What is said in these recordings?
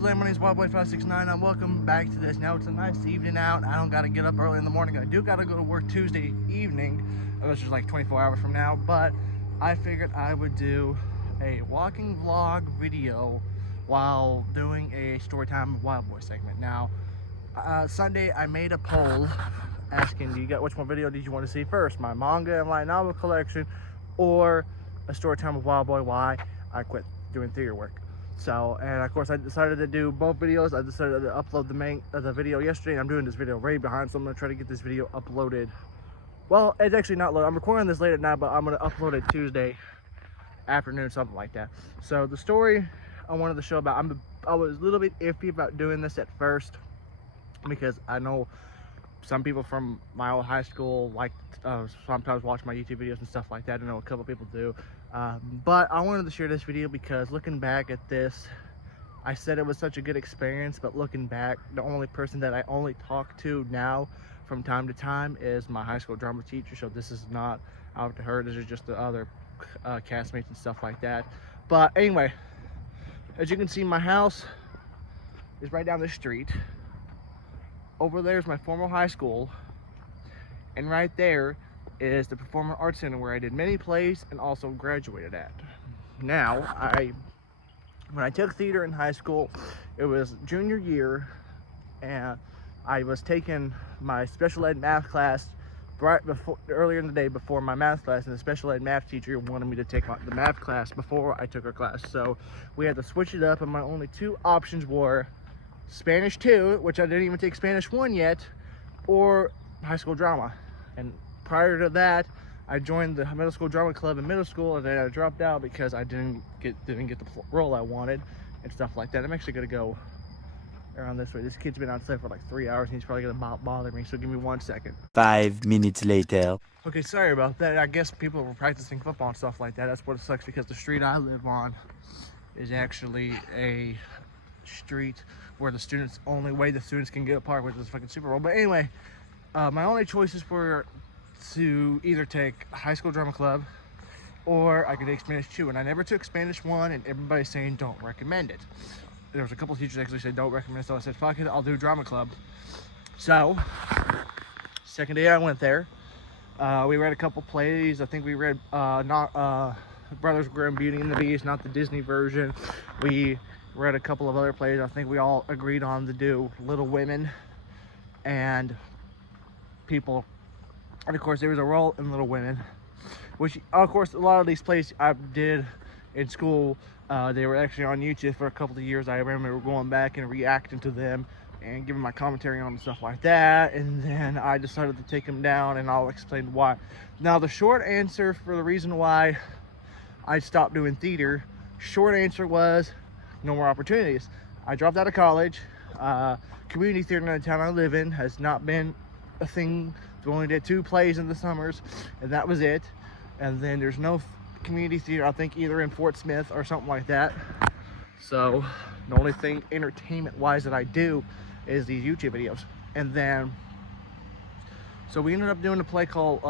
good land? My name is Wildboy 569. I'm welcome back to this. Now it's a nice evening out. I don't got to get up early in the morning. I do got to go to work Tuesday evening, which is like 24 hours from now. But I figured I would do a walking vlog video while doing a Storytime Wildboy segment. Now, Sunday I made a poll asking, which one video did you want to see first? My manga and light novel collection, or a Storytime of Wildboy? Why I quit doing theater work. So, and of course I decided to do both videos. I decided to upload the video yesterday. I'm doing this video right behind, so I'm going to try to get this video uploaded. Well, it's actually not loaded. I'm recording this late at night, but I'm going to upload it Tuesday afternoon, something like that. So the story I wanted to show about, I was a little bit iffy about doing this at first, because I know some people from my old high school like sometimes watch my YouTube videos and stuff like that. I know a couple people do. But I wanted to share this video because looking back at this, I said it was such a good experience, but looking back, the only person that I only talk to now from time to time is my high school drama teacher. So this is not out to her. This is just the other castmates and stuff like that. But anyway, as you can see, my house is right down the street. Over there is my former high school, and right there is the Performing Arts Center where I did many plays and also graduated at. Now, when I took theater in high school, it was junior year, and I was taking my special ed math class right before, earlier in the day before my math class, and the special ed math teacher wanted me to take the math class before I took her class. So we had to switch it up, and my only two options were Spanish 2, which I didn't even take Spanish 1 yet, or high school drama. And prior to that, I joined the middle school drama club in middle school, and then I dropped out because I didn't get the role I wanted and stuff like that. I'm actually gonna go around this way. This kid's been outside for like 3 hours, and he's probably gonna bother me, so give me 1 second. 5 minutes later. Okay, sorry about that. I guess people were practicing football and stuff like that. That's what it sucks, because the street I live on is actually a street where the only way the students can get a park, which is fucking Super Bowl. But anyway, my only choices were to either take high school drama club, or I could take Spanish 2, and I never took Spanish 1, and everybody's saying don't recommend it. There was a couple of teachers actually said don't recommend it, so I said fuck it, I'll do drama club. So second day I went there, we read a couple plays. I think we read Brothers Grimm, Beauty and the Beast, not the Disney version. We read a couple of other plays. I think we all agreed on to do Little Women and People. And of course there was a role in Little Women, which of course a lot of these plays I did in school. They were actually on YouTube for a couple of years. I remember going back and reacting to them and giving my commentary on them and stuff like that. And then I decided to take them down, and I'll explain why. Now the short answer for the reason why I stopped doing theater, short answer was no more opportunities. I dropped out of college. Community theater in the town I live in has not been a thing. We only did 2 plays in the summers, and that was it. And then there's no community theater, I think, either in Fort Smith or something like that. So the only thing entertainment wise that I do is these YouTube videos. And then so we ended up doing a play called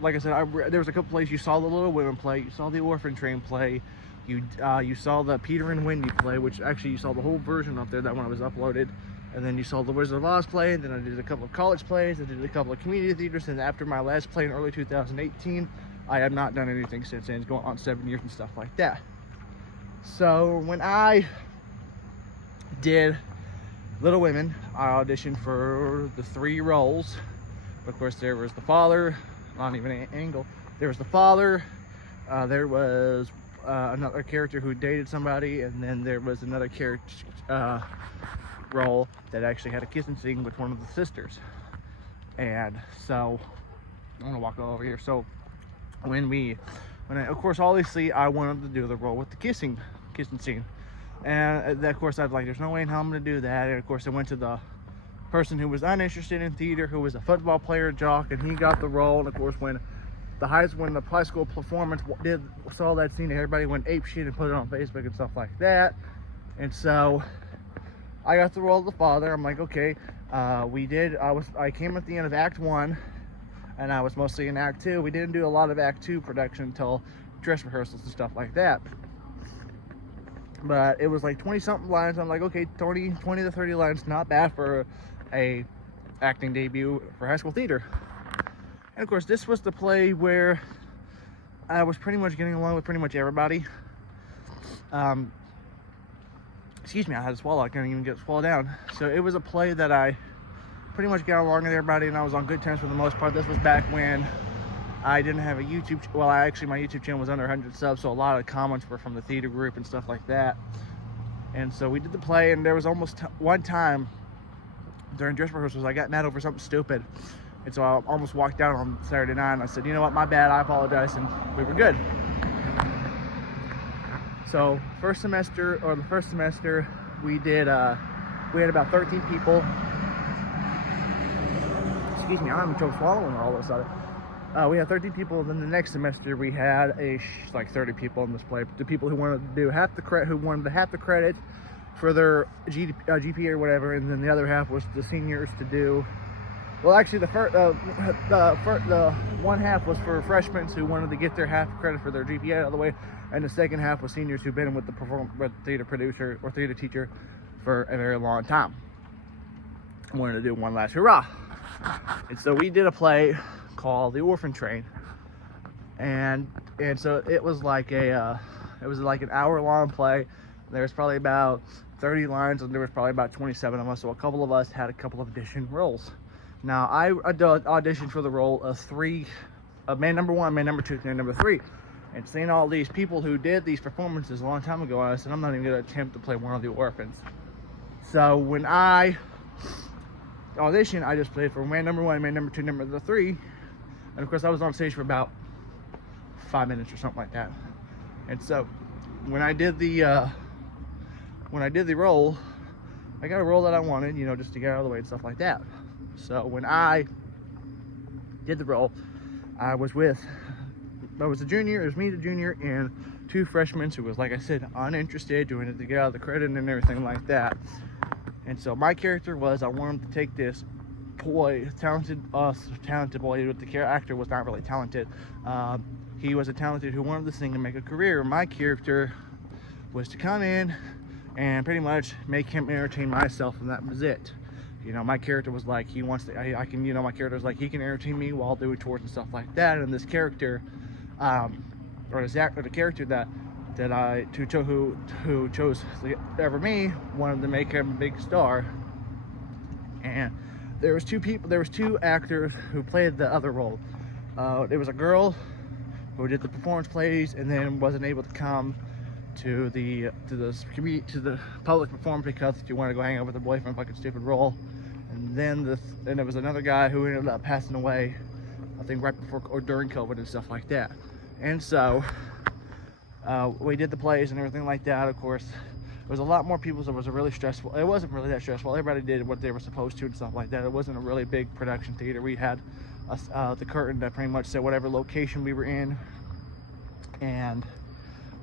like I said, there was a couple plays. You saw the Little Women play, you saw the Orphan Train play, you saw the Peter and Wendy play, which actually you saw the whole version up there, that one was uploaded. And then you saw the Wizard of Oz play, and then I did a couple of college plays, I did a couple of community theaters, and after my last play in early 2018, I have not done anything since then. It's going on 7 years and stuff like that. So when I did Little Women, I auditioned for the 3 roles. Of course, there was the father, not even an angle. There was the father, there was another character who dated somebody, and then there was another character role that actually had a kissing scene with one of the sisters. And so I'm gonna walk over here. So of course, obviously I wanted to do the role with the kissing scene, and of course I was like, there's no way in hell I'm gonna do that. And of course I went to the person who was uninterested in theater, who was a football player, jock, and he got the role. And of course when the high school performance saw that scene, everybody went ape shit and put it on Facebook and stuff like that. And so I got the role of the father. I'm like, okay, I came at the end of Act 1, and I was mostly in Act 2. We didn't do a lot of Act 2 production until dress rehearsals and stuff like that. but it was like 20 something lines. I'm like, okay, 20 to 30 lines, not bad for a acting debut for high school theater. And of course, this was the play where I was pretty much getting along with pretty much everybody. Excuse me, I had to swallow. I couldn't even get swallowed down. So it was a play that I pretty much got along with everybody, and I was on good terms for the most part. This was back when I didn't have a YouTube. Well, my YouTube channel was under 100 subs, so a lot of comments were from the theater group and stuff like that. And so we did the play, and there was almost one time during dress rehearsals I got mad over something stupid, and so I almost walked out on Saturday night. And I said, you know what, my bad, I apologize, and we were good. So the first semester, we had about 13 people. Excuse me, I'm having trouble swallowing all of a sudden. We had 13 people, and then the next semester we had like 30 people in this play. The people who wanted to do half the credit for their GPA or whatever, and then the other half was the seniors to do. Well, actually, the one half was for freshmen who wanted to get their half credit for their GPA out of the way, and the second half was seniors who've been with the theater producer or theater teacher for a very long time. Wanted to do one last hurrah. And so we did a play called The Orphan Train, and so it was like an hour-long play. There was probably about 30 lines, and there was probably about 27 of us. So a couple of us had a couple of audition roles. Now, I auditioned for the role of man number 1, man number 2, man number 3. And seeing all these people who did these performances a long time ago, I said, I'm not even going to attempt to play one of the orphans. So when I auditioned, I just played for man number 1, man number 2, number 3. And of course, I was on stage for about 5 minutes or something like that. And so when I did the role, I got a role that I wanted, just to get out of the way and stuff like that. So when I did the role, I was a junior. It was me, the junior, and 2 freshmen who was, like I said, uninterested, doing it to get out of the credit and everything like that. And so my character was, I wanted to take this boy, talented boy, but the actor was not really talented. He was a talented who wanted to sing and make a career. My character was to come in and pretty much make him entertain myself, and that was it. My character was like, he wants to, my character was like, he can entertain me while doing chores and stuff like that. And this character, the character who chose over me, wanted to make him a big star. And there was 2 actors who played the other role. There was a girl who did the performance plays and then wasn't able to come to the public performance because she wanted to go hang out with her boyfriend, fucking stupid role. And then there was another guy who ended up passing away, I think right before or during COVID and stuff like that. And so we did the plays and everything like that. Of course, there was a lot more people, so it was really stressful. It wasn't really that stressful. Everybody did what they were supposed to and stuff like that. It wasn't a really big production theater. We had the curtain that pretty much said whatever location we were in, and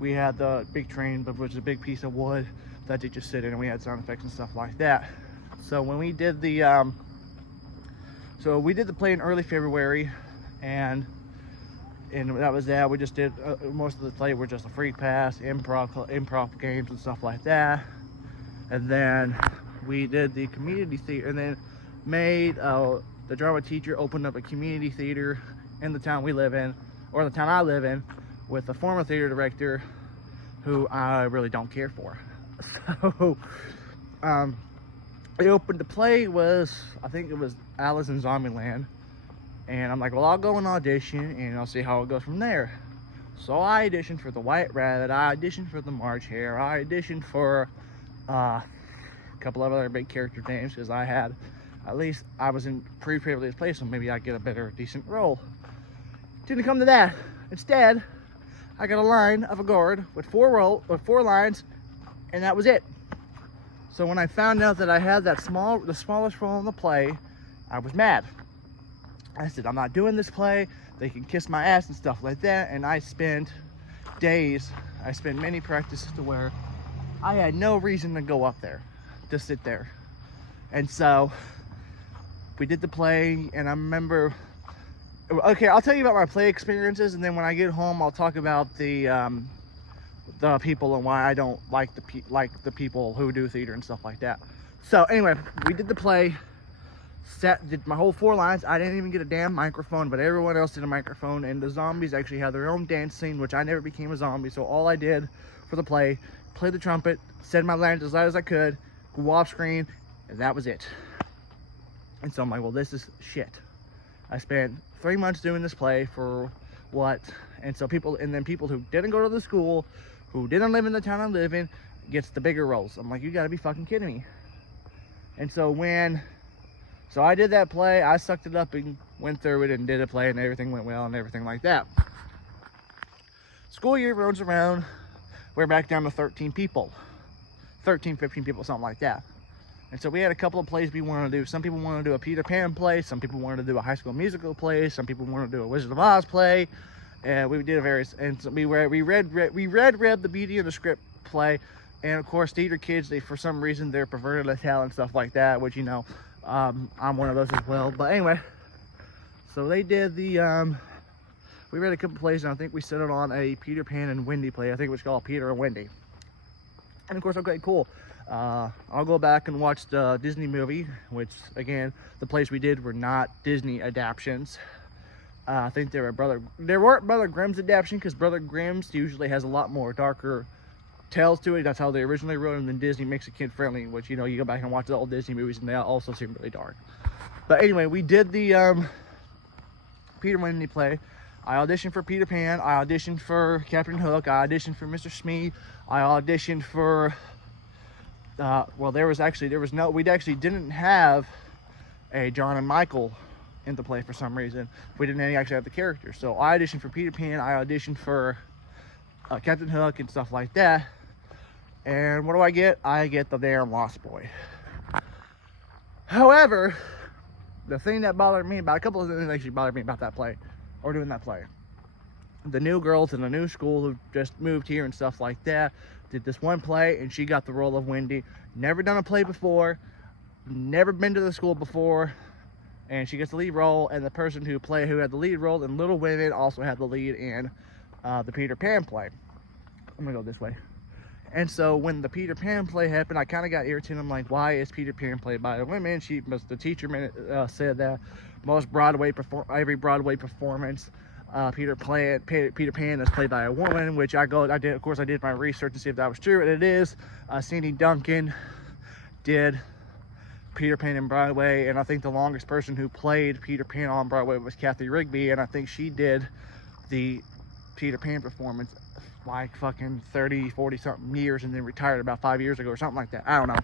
we had the big train, which was a big piece of wood that they just sit in, and we had sound effects and stuff like that. So when we did the play in early February, and that was that. We just did most of the play were just a free pass, improv games and stuff like that. And then we did the community theater, and then made the drama teacher opened up a community theater in the town we live in, or the town I live in, with a former theater director who I really don't care for. So the play was, I think it was Alice in Zombieland, and I'm like, well, I'll go and audition and I'll see how it goes from there. So I auditioned for the White Rabbit, I auditioned for the March Hare, I auditioned for a couple of other big character names, because I was in pretty privileged place, so maybe I'd get a better, decent role. Didn't come to that. Instead, I got a line of a guard with 4 lines, and that was it. So when I found out that I had the smallest role in the play, I was mad. I said, I'm not doing this play. They can kiss my ass and stuff like that. And I spent many practices to where I had no reason to go up there, to sit there. And so we did the play, and I remember, okay, I'll tell you about my play experiences, and then when I get home, I'll talk about the the people and why I don't like the people who do theater and stuff like that. So anyway, we did the play. Did my whole 4 lines. I didn't even get a damn microphone, but everyone else did a microphone, and the zombies actually had their own dance scene, which I never became a zombie. So all I did for the play, played the trumpet, said my lines as loud as I could, go off screen, and that was it. And so I'm like, well, this is shit. I spent 3 months doing this play for what? And so people who didn't go to the school, who didn't live in the town I live in, gets the bigger roles. I'm like, you gotta be fucking kidding me. And so so I did that play, I sucked it up and went through it and did a play, and everything went well and everything like that. School year rolls around, we're back down to 13 people. 13, 15 people, something like that. And so we had a couple of plays we wanted to do. Some people wanted to do a Peter Pan play, some people wanted to do a High School Musical play, some people wanted to do a Wizard of Oz play, and we did various, and so we read the Beauty and the Script play, and of course theater kids, for some reason they're perverted as hell and stuff like that, which, you know, I'm one of those as well. But anyway, so they did we read a couple plays, and I think we settled on a Peter Pan and Wendy play. I think it was called Peter and Wendy. And of course, okay, cool. I'll go back and watch the Disney movie, which, again, the plays we did were not Disney adaptations. I think there weren't Brother Grimm's adaptation, because Brother Grimm's usually has a lot more darker tales to it. That's how they originally wrote them, and Disney makes it kid friendly, which, you know, you go back and watch the old Disney movies and they also seem really dark. But anyway, we did the Peter and Wendy play. I auditioned for Peter Pan, I auditioned for Captain Hook, I auditioned for Mr. Smee, I auditioned for well, we actually didn't have a John and Michael in the play for some reason. We didn't actually have the characters. So I auditioned for Peter Pan, I auditioned for Captain Hook and stuff like that. And what do I get? I get the damn Lost Boy. However, the thing that bothered me about, a couple of things actually bothered me about that play, or doing that play. The new girls in the new school who just moved here and stuff like that did this one play, and she got the role of Wendy. Never done a play before, never been to the school before, and she gets the lead role. And the person who had the lead role in Little Women also had the lead in the Peter Pan play. I'm gonna go this way. And so when the Peter Pan play happened, I kind of got irritated. I'm like, why is Peter Pan played by a woman? The teacher said that every Broadway performance, Peter Pan is played by a woman, which I did my research to see if that was true, and it is. Sandy Duncan did Peter Pan in Broadway, and I think the longest person who played Peter Pan on Broadway was Kathy Rigby, and I think she did the Peter Pan performance like fucking 30, 40 something years, and then retired about 5 years ago or something like that. I don't know.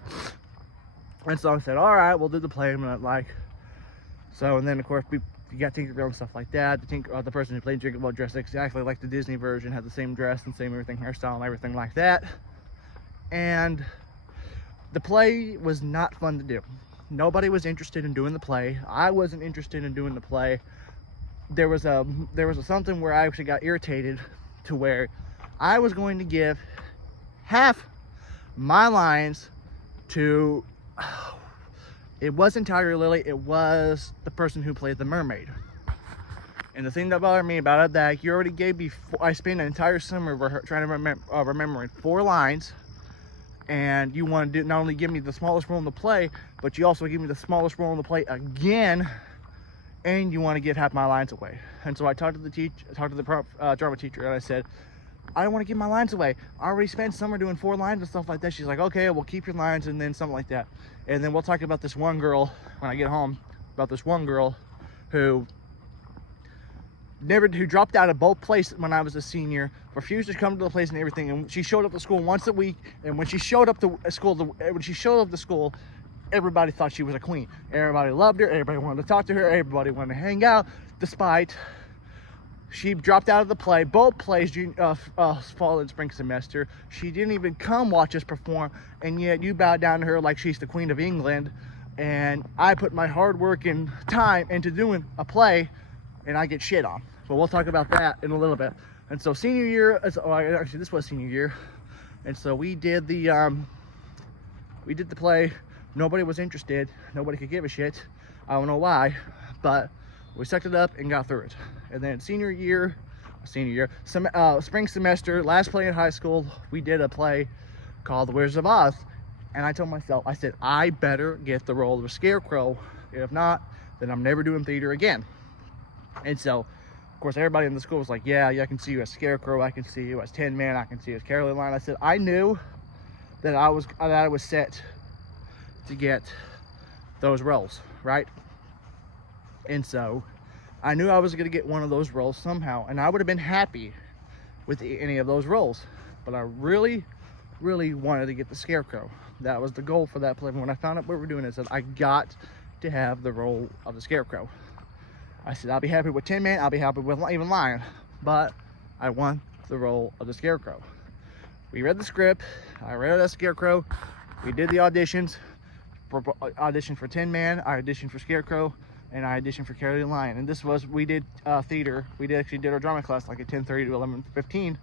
And so I said, all right, we'll do the play. And then of course you got Tinkerbell and stuff like that. The person who played Tinkerbell dressed exactly like the Disney version, had the same dress and same everything, hairstyle and everything like that. And the play was not fun to do. Nobody was interested in doing the play. I wasn't interested in doing the play. There was something where I actually got irritated to where I was going to give half my lines to, it wasn't Tiger Lily, it was the person who played the mermaid. And the thing that bothered me about it, that you already gave me, I spent an entire summer trying to remembering 4 lines, and you want to not only give me the smallest role in the play, but you also give me the smallest role in the play again, and you want to give half my lines away. And so I talked to the drama teacher, and I said, I don't want to give my lines away. I already spent summer doing 4 lines and stuff like that. She's like, okay, we'll keep your lines, and then something like that. And then we'll talk about this one girl when I get home, about this one girl who dropped out of both places when I was a senior, refused to come to the place and everything. And she showed up to school once a week, and when she showed up to school, everybody thought she was a queen. Everybody loved her, everybody wanted to talk to her, everybody wanted to hang out, despite she dropped out of the play, both plays, fall and spring semester. She didn't even come watch us perform, and yet you bow down to her like she's the Queen of England. And I put my hard work and time into doing a play, and I get shit on. But we'll talk about that in a little bit. And so senior year, actually this was senior year, and so we did the play. Nobody was interested. Nobody could give a shit. I don't know why, but we sucked it up and got through it. And then senior year, senior year. Spring semester, last play in high school, we did a play called The Wizard of Oz. And I told myself, I said, I better get the role of a scarecrow. If not, then I'm never doing theater again. And so, of course, everybody in the school was like, yeah, I can see you as Scarecrow. I can see you as Tin Man. I can see you as Caroline. I said, I knew that I was set to get those roles, right? And so I knew I was going to get one of those roles somehow, and I would have been happy with any of those roles. But I really, really wanted to get the Scarecrow. That was the goal for that play. And when I found out what we were doing, I said, I got to have the role of the Scarecrow. I said, I'll be happy with Tin Man. I'll be happy with even Lion. But I want the role of the Scarecrow. We read the script. I read it as Scarecrow. We did the auditions. Auditioned for Tin Man. I auditioned for Scarecrow. And I auditioned for Caroline Lion. And this was, we did theater. We actually did our drama class like at 10:30 to 11:15.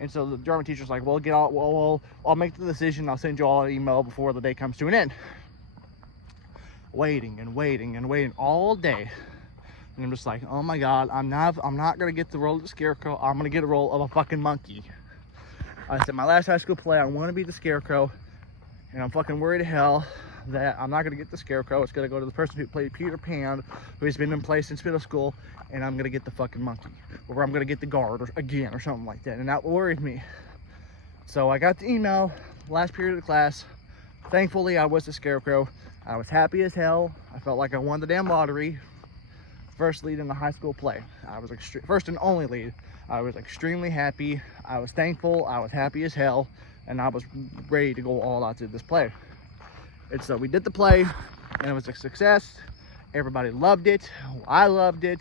And so the drama teacher's like, well, I'll make the decision. I'll send you all an email before the day comes to an end. Waiting and waiting and waiting all day. And I'm just like, oh my God, I'm not gonna get the role of the Scarecrow. I'm gonna get a role of a fucking monkey. I said, my last high school play, I want to be the Scarecrow, and I'm fucking worried to hell that I'm not gonna get the Scarecrow. It's gonna go to the person who played Peter Pan, who has been in place since middle school, and I'm gonna get the fucking monkey, or I'm gonna get the guard again or something like that, and that worried me. So I got the email last period of the class. Thankfully, I was the Scarecrow. I was happy as hell. I felt like I won the damn lottery. First lead in the high school play. I was first and only lead. I was extremely happy. I was thankful. I was happy as hell, and I was ready to go all out to this play. And so we did the play, and it was a success. Everybody loved it. I loved it,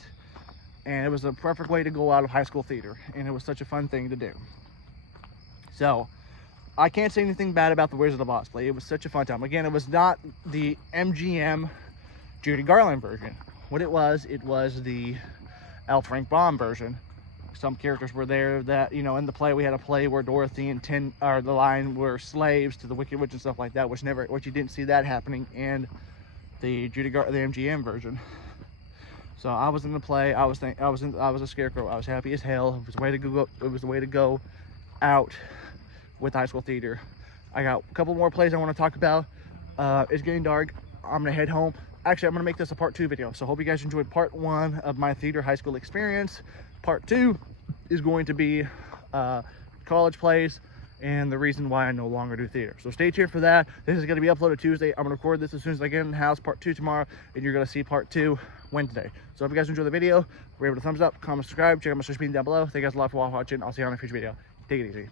and it was a perfect way to go out of high school theater, and it was such a fun thing to do. So I can't say anything bad about the Wizard of Oz play. It was such a fun time. Again, it was not the MGM Judy Garland version. What it was the L. Frank Baum version. Some characters were there that, you know, in the play, we had a play where Dorothy and the Lion were slaves to the Wicked Witch and stuff like that, which you didn't see that happening in the MGM version. So I was in the play. I was a Scarecrow. I was happy as hell. It was the way to go. It was the way to go out with high school theater. I got a couple more plays I want to talk about. It's getting dark. I'm gonna head home. Actually, I'm gonna make this a part 2 video. So hope you guys enjoyed part 1 of my theater high school experience. Part 2 is going to be college plays and the reason why I no longer do theater. So stay tuned for that. This is gonna be uploaded Tuesday. I'm gonna record this as soon as I get in the house, part 2 tomorrow, and you're gonna see part 2 Wednesday. So if you guys enjoyed the video, remember to thumbs up, comment, subscribe, check out my social media down below. Thank you guys a lot for watching. I'll see you on a future video. Take it easy.